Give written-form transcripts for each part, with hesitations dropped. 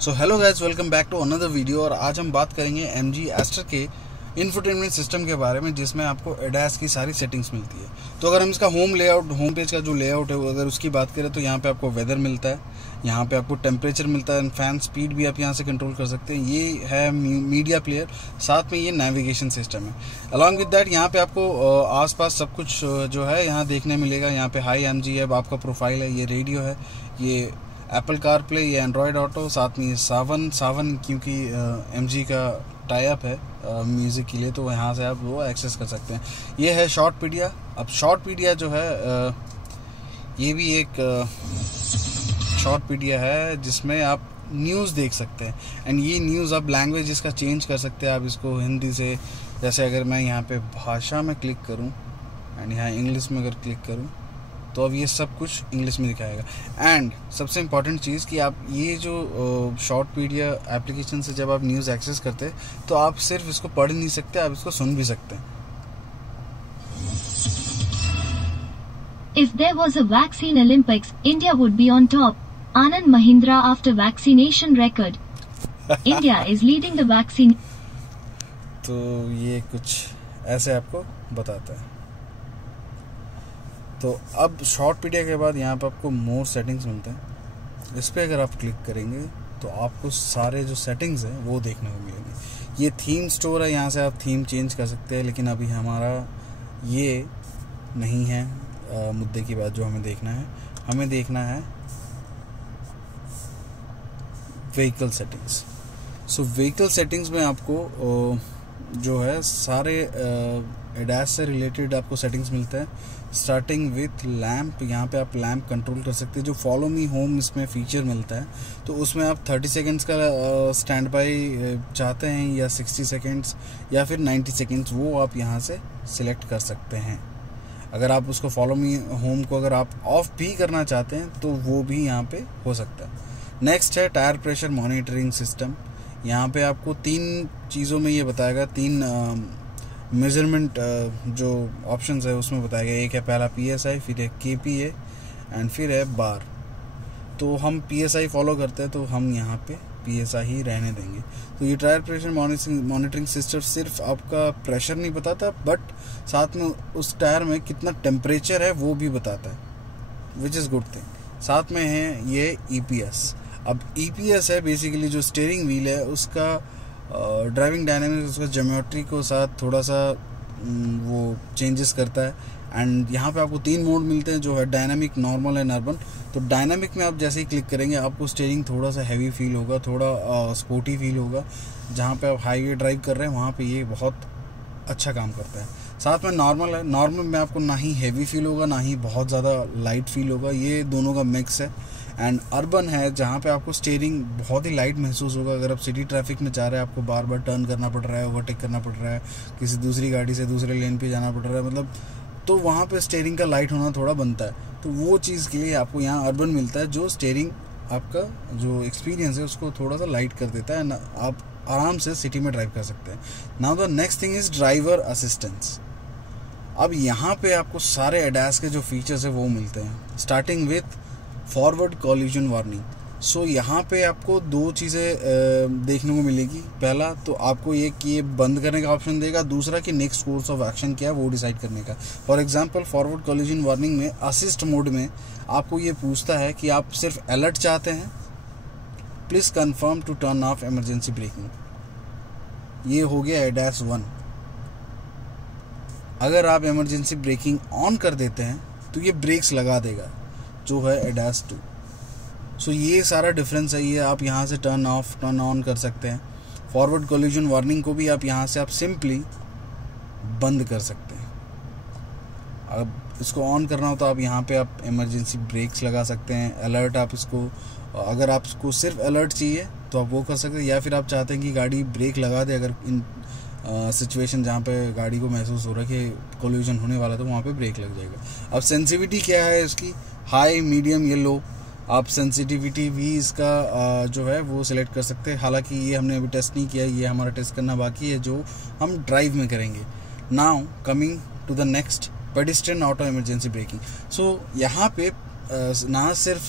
So hello guys, welcome back to another video. और आज हम बात करेंगे MG एस्टर के इंफोटेनमेंट सिस्टम के बारे में, जिसमें आपको ADAS की सारी सेटिंग्स मिलती है। तो अगर हम इसका होम पेज का जो लेआउट है अगर उसकी बात करें तो यहाँ पे आपको वेदर मिलता है, यहाँ पे आपको टेम्परेचर मिलता है, फैन स्पीड भी आप यहाँ से कंट्रोल कर सकते हैं। ये है मीडिया प्लेयर, साथ में ये नेविगेशन सिस्टम है। अलॉन्ग विद दैट यहाँ पे आपको आसपास सब कुछ जो है यहाँ देखने मिलेगा। यहाँ पे हाई MG है, आपका प्रोफाइल है, ये रेडियो है, ये एप्पल कार प्ले, ये एंड्रॉयड ऑटो, साथ में ये सावन क्योंकि MG का टाई अप है म्यूज़िक के लिए, तो यहाँ से आप वो एक्सेस कर सकते हैं। ये है शॉर्टपीडिया। अब शॉर्टपीडिया जो है ये भी एक शॉर्टपीडिया है जिसमें आप न्यूज़ देख सकते हैं। एंड ये न्यूज़ आप लैंग्वेज इसका चेंज कर सकते हैं। आप इसको हिंदी से, जैसे अगर मैं यहाँ पे भाषा में क्लिक करूँ एंड यहाँ इंग्लिश में अगर क्लिक करूँ तो अब ये सब कुछ इंग्लिश में दिखाएगा। एंड सबसे इम्पॉर्टेंट चीज़ कि आप ये जो शॉर्टपीडिया एप्लीकेशन से जब आप न्यूज़ एक्सेस करते हैं तो आप सिर्फ इसको पढ़ नहीं सकते, आप इसको सुन भी सकते हैं। If there was a vaccine Olympics, India would be on top. Anand Mahindra after vaccination record. India is leading the vaccine. तो ये कुछ ऐसे आपको बताता है। तो अब शॉर्टपीडिया के बाद यहाँ पे आपको मोर सेटिंग्स मिलते हैं। इस पर अगर आप क्लिक करेंगे तो आपको सारे जो सेटिंग्स हैं वो देखने को मिलेंगे। ये थीम स्टोर है, यहाँ से आप थीम चेंज कर सकते हैं, लेकिन अभी हमारा ये नहीं है मुद्दे की बात। जो हमें देखना है, हमें देखना है व्हीकल सेटिंग्स। सो व्हीकल सेटिंग्स में आपको जो है सारे ADAS से रिलेटेड आपको सेटिंग्स मिलता है, स्टार्टिंग विथ लैम्प। यहाँ पे आप लैम्प कंट्रोल कर सकते हैं। जो फॉलो मी होम इसमें फीचर मिलता है, तो उसमें आप 30 सेकेंड्स का स्टैंड बाई चाहते हैं या 60 सेकेंड्स या फिर 90 सेकेंड्स, वो आप यहाँ से सिलेक्ट कर सकते हैं। अगर आप उसको फॉलो मी होम को अगर आप ऑफ भी करना चाहते हैं तो वो भी यहाँ पे हो सकता है। नेक्स्ट है टायर प्रेशर मॉनिटरिंग सिस्टम। यहाँ पे आपको 3 चीज़ों में ये बताएगा, 3 मेजरमेंट जो ऑप्शंस है उसमें बताएगा। एक है पहला PSI, फिर है KPA एंड फिर है बार। तो हम PSI फॉलो करते हैं तो हम यहाँ पे PSI ही रहने देंगे। तो ये टायर प्रेशर मॉनिटरिंग सिस्टम सिर्फ आपका प्रेशर नहीं बताता, बट साथ में उस टायर में कितना टेम्परेचर है वो भी बताता है, विच इज़ गुड थिंग। साथ में है ये EPS। अब EPS है बेसिकली जो स्टीयरिंग व्हील है उसका ड्राइविंग डायनामिक्स, उसका ज्योमेट्री को साथ थोड़ा सा वो चेंजेस करता है। एंड यहाँ पे आपको 3 मोड मिलते हैं जो है डायनामिक, नॉर्मल एंड अर्बन। तो डायनामिक में आप जैसे ही क्लिक करेंगे आपको स्टीयरिंग थोड़ा सा हैवी फील होगा, थोड़ा स्पोर्टी फील होगा। जहाँ पे आप हाईवे ड्राइव कर रहे हैं वहाँ पे ये बहुत अच्छा काम करता है। साथ में नॉर्मल है, नॉर्मल में आपको ना ही हैवी फील होगा ना ही बहुत ज़्यादा लाइट फील होगा, ये दोनों का मिक्स है। एंड अर्बन है जहाँ पे आपको स्टीयरिंग बहुत ही लाइट महसूस होगा। अगर आप सिटी ट्रैफिक में जा रहे हैं, आपको बार बार टर्न करना पड़ रहा है, ओवरटेक करना पड़ रहा है, किसी दूसरी गाड़ी से दूसरे लेन पे जाना पड़ रहा है, मतलब तो वहाँ पे स्टीयरिंग का लाइट होना थोड़ा बनता है। तो वो चीज़ के लिए आपको यहाँ अर्बन मिलता है, जो स्टीयरिंग आपका जो एक्सपीरियंस है उसको थोड़ा सा लाइट कर देता है, आप आराम से सिटी में ड्राइव कर सकते हैं। Now the next thing is driver assistance. अब यहाँ पे आपको सारे ADAS के जो फीचर्स है वो मिलते हैं, starting with forward collision warning. So यहाँ पे आपको 2 चीज़ें देखने को मिलेगी। पहला तो आपको ये बंद करने का ऑप्शन देगा, दूसरा कि नेक्स्ट कोर्स ऑफ एक्शन क्या है वो डिसाइड करने का। For example forward collision warning में असिस्ट मोड में आपको ये पूछता है कि आप सिर्फ अलर्ट चाहते हैं, please confirm to turn off emergency braking. ये हो गया ADAS 1। अगर आप इमरजेंसी ब्रेकिंग ऑन कर देते हैं तो ये ब्रेक्स लगा देगा, जो है ADAS 2। सो ये सारा डिफरेंस है। ये आप यहाँ से टर्न ऑफ टर्न ऑन कर सकते हैं। फॉरवर्ड कॉलिजन वार्निंग को भी आप यहाँ से आप सिंपली बंद कर सकते हैं। अब इसको ऑन करना हो तो आप यहाँ पे आप इमरजेंसी ब्रेक्स लगा सकते हैं। अलर्ट आप इसको, अगर आपको सिर्फ अलर्ट चाहिए तो आप वो कर सकते हैं, या फिर आप चाहते हैं कि गाड़ी ब्रेक लगा दे अगर इन सिचुएशन जहाँ पे गाड़ी को महसूस हो रहा है कि कोलिजन होने वाला तो वहाँ पे ब्रेक लग जाएगा। अब सेंसिटिविटी क्या है इसकी, हाई, मीडियम या लो। आप सेंसिटिविटी भी इसका जो है वो सिलेक्ट कर सकते हैं। हालांकि ये हमने अभी टेस्ट नहीं किया, ये हमारा टेस्ट करना बाकी है जो हम ड्राइव में करेंगे। Now coming to the next, pedestrian auto emergency braking. So यहाँ पे ना सिर्फ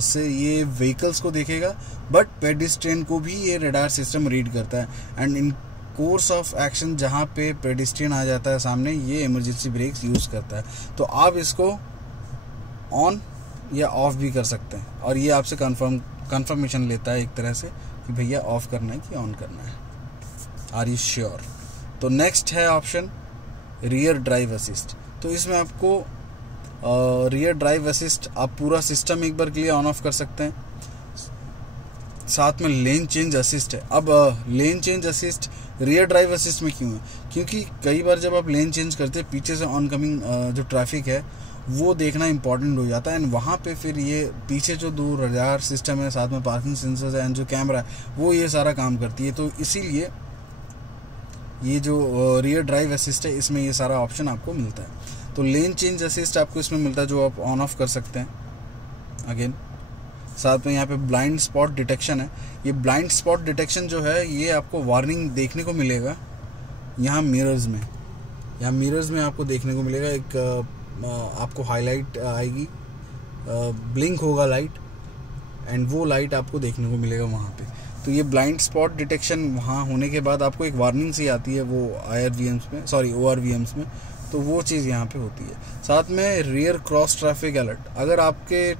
से ये व्हीकल्स को देखेगा, बट पेडिस्ट्रियन को भी ये रडार सिस्टम रीड करता है। And in course of action जहाँ पे पेडिस्ट्रियन आ जाता है सामने, ये इमरजेंसी ब्रेक्स यूज़ करता है। तो आप इसको ऑन या ऑफ भी कर सकते हैं, और ये आपसे कंफर्मेशन लेता है एक तरह से कि भैया ऑफ करना है कि ऑन करना है। Are you sure? तो नेक्स्ट है ऑप्शन रियर ड्राइव असिस्ट। तो इसमें आपको रियर ड्राइव असिस्ट आप पूरा सिस्टम एक बार के लिए ऑन ऑफ कर सकते हैं। साथ में लेन चेंज असिस्ट है। अब lane change assist rear drive assist में क्यों है? क्योंकि कई बार जब आप लेन चेंज करते हैं, पीछे से ऑन कमिंग जो ट्रैफिक है वो देखना इंपॉर्टेंट हो जाता है। एंड वहाँ पे फिर ये पीछे जो दो रडार सिस्टम है, साथ में पार्किंग सेंसर्स है एंड जो कैमरा है, वो ये सारा काम करती है। तो इसीलिए ये जो रियर ड्राइव असिस्ट है, इसमें ये सारा ऑप्शन आपको मिलता है। तो लेन चेंज असिस्ट आपको इसमें मिलता है, जो आप ऑन ऑफ कर सकते हैं। अगेन साथ में यहाँ पे ब्लाइंड स्पॉट डिटेक्शन है। ये ब्लाइंड स्पॉट डिटेक्शन जो है, ये आपको वार्निंग देखने को मिलेगा यहाँ मिरर्स में। यहाँ मिरर्स में आपको देखने को मिलेगा एक आपको हाईलाइट आएगी, ब्लिंक होगा लाइट, एंड वो लाइट आपको देखने को मिलेगा वहाँ पे। तो ये ब्लाइंड स्पॉट डिटेक्शन वहाँ होने के बाद आपको एक वार्निंग सी आती है वो IRVMs में, सॉरी ORVMs में। तो वो चीज़ यहाँ पे होती है। साथ में रियर क्रॉस ट्रैफिक अलर्ट। अगर आपके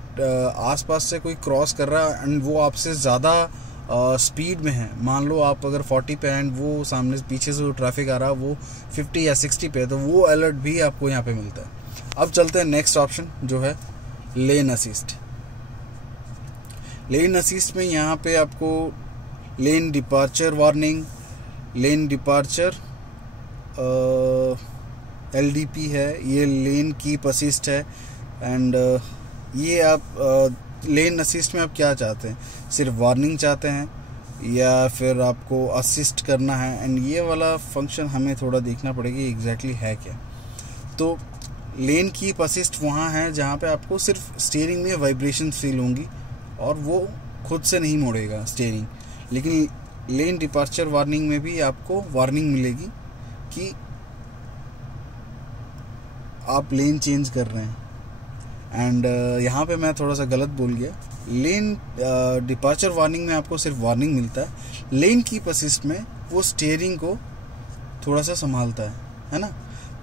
आसपास से कोई क्रॉस कर रहा है एंड वो आपसे ज़्यादा स्पीड में है, मान लो आप अगर 40 पे एंड वो सामने पीछे से जो ट्रैफिक आ रहा है वो 50 या 60 पे है, तो वो अलर्ट भी आपको यहाँ पे मिलता है। अब चलते हैं नेक्स्ट ऑप्शन जो है लेन असिस्ट। लेन असिस्ट में यहाँ पे आपको lane departure warning, lane departure LDP है, ये लेन कीप असिस्ट है। एंड ये आप लेन असिस्ट में आप क्या चाहते हैं? सिर्फ वार्निंग चाहते हैं या फिर आपको असिस्ट करना है? एंड ये वाला फंक्शन हमें थोड़ा देखना पड़ेगा एग्जैक्टली है क्या। तो लेन कीप असिस्ट वहाँ है जहाँ पे आपको सिर्फ स्टीयरिंग में वाइब्रेशन फील होंगी और वो खुद से नहीं मोड़ेगा स्टीयरिंग। लेकिन लेन डिपार्चर वार्निंग में भी आपको वार्निंग मिलेगी कि आप लेन चेंज कर रहे हैं। एंड यहाँ पे मैं थोड़ा सा गलत बोल गया। लेन डिपार्चर वार्निंग में आपको सिर्फ वार्निंग मिलता है। लेन कीप असिस्ट में वो स्टीयरिंग को थोड़ा सा संभालता है ना।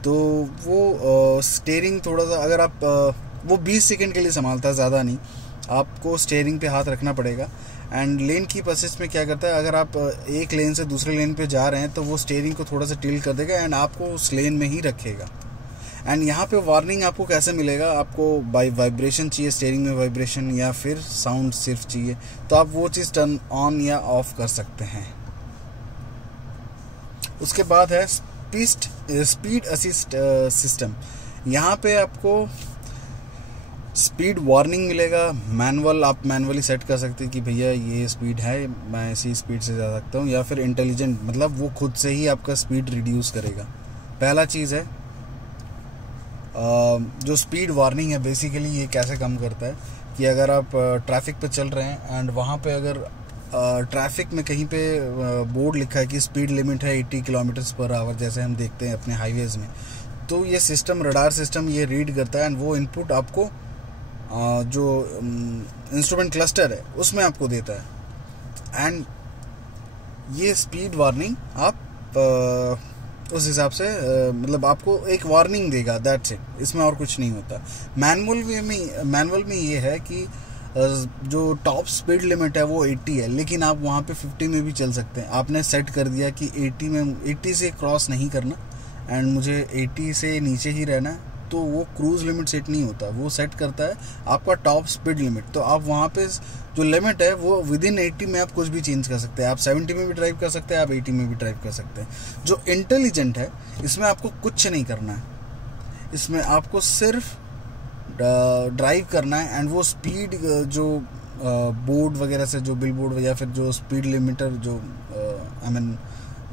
तो वो स्टीयरिंग थोड़ा सा, अगर आप वो 20 सेकंड के लिए संभालता है, ज़्यादा नहीं। आपको स्टीयरिंग पे हाथ रखना पड़ेगा। एंड लेन कीप असिस्ट में क्या करता है, अगर आप एक लेन से दूसरे लेन पे जा रहे हैं तो वो स्टीयरिंग को थोड़ा सा टिल्ट कर देगा एंड आपको उस लेन में ही रखेगा। एंड यहाँ पे वार्निंग आपको कैसे मिलेगा? आपको बाय वाइब्रेशन चाहिए, स्टीयरिंग में वाइब्रेशन, या फिर साउंड सिर्फ चाहिए, तो आप वो चीज़ टर्न ऑन या ऑफ कर सकते हैं। उसके बाद है स्पीड असिस्ट सिस्टम। यहाँ पे आपको स्पीड वार्निंग मिलेगा। मैनुअल, आप मैनुअली सेट कर सकते हैं कि भैया ये स्पीड है, मैं इसी स्पीड से जा सकता हूँ, या फिर इंटेलिजेंट, मतलब वो खुद से ही आपका स्पीड रिड्यूस करेगा। पहला चीज़ है जो स्पीड वार्निंग है, बेसिकली ये कैसे काम करता है कि अगर आप ट्रैफिक पे चल रहे हैं एंड वहाँ पे अगर ट्रैफिक में कहीं पे बोर्ड लिखा है कि स्पीड लिमिट है 80 km/h, जैसे हम देखते हैं अपने हाईवेज़ में, तो ये सिस्टम, रडार सिस्टम, ये रीड करता है एंड वो इनपुट आपको जो इंस्ट्रूमेंट क्लस्टर है उसमें आपको देता है। एंड ये स्पीड वार्निंग आप उस हिसाब से मतलब आपको एक वार्निंग देगा, दैट्स इट, इसमें और कुछ नहीं होता। मैनुअल में ये है कि जो टॉप स्पीड लिमिट है वो 80 है, लेकिन आप वहाँ पे 50 में भी चल सकते हैं। आपने सेट कर दिया कि 80 से क्रॉस नहीं करना एंड मुझे 80 से नीचे ही रहना है, तो वो क्रूज लिमिट सेट नहीं होता, वो सेट करता है आपका टॉप स्पीड लिमिट। तो आप वहाँ पे जो लिमिट है वो विदिन 80 में आप कुछ भी चेंज कर सकते हैं। आप 70 में भी ड्राइव कर सकते हैं, आप 80 में भी ड्राइव कर सकते हैं। जो इंटेलिजेंट है, इसमें आपको कुछ नहीं करना है, इसमें आपको सिर्फ ड्राइव करना है एंड वो स्पीड जो बोर्ड वगैरह से, जो बिल बोर्ड या फिर जो स्पीड लिमिटर, जो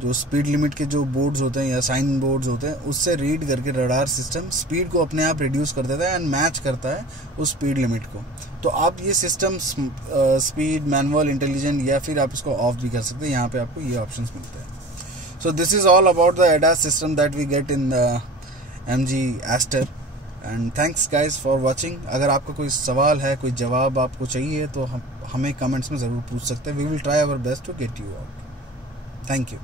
जो स्पीड लिमिट के जो बोर्ड्स होते हैं या साइन बोर्ड्स होते हैं, उससे रीड करके रडार सिस्टम स्पीड को अपने आप रिड्यूस कर देता है एंड मैच करता है उस स्पीड लिमिट को। तो आप ये सिस्टम स्पीड, मैनुअल, इंटेलिजेंट, या फिर आप इसको ऑफ भी कर सकते हैं। यहाँ पे आपको ये ऑप्शंस मिलते हैं। So this is all about the ADAS system that we get in the MG Aster। And thanks guys for watching. अगर आपका कोई सवाल है, कोई जवाब आपको चाहिए तो हमें कमेंट्स में ज़रूर पूछ सकते हैं। We will try our best to get you out. Thank you.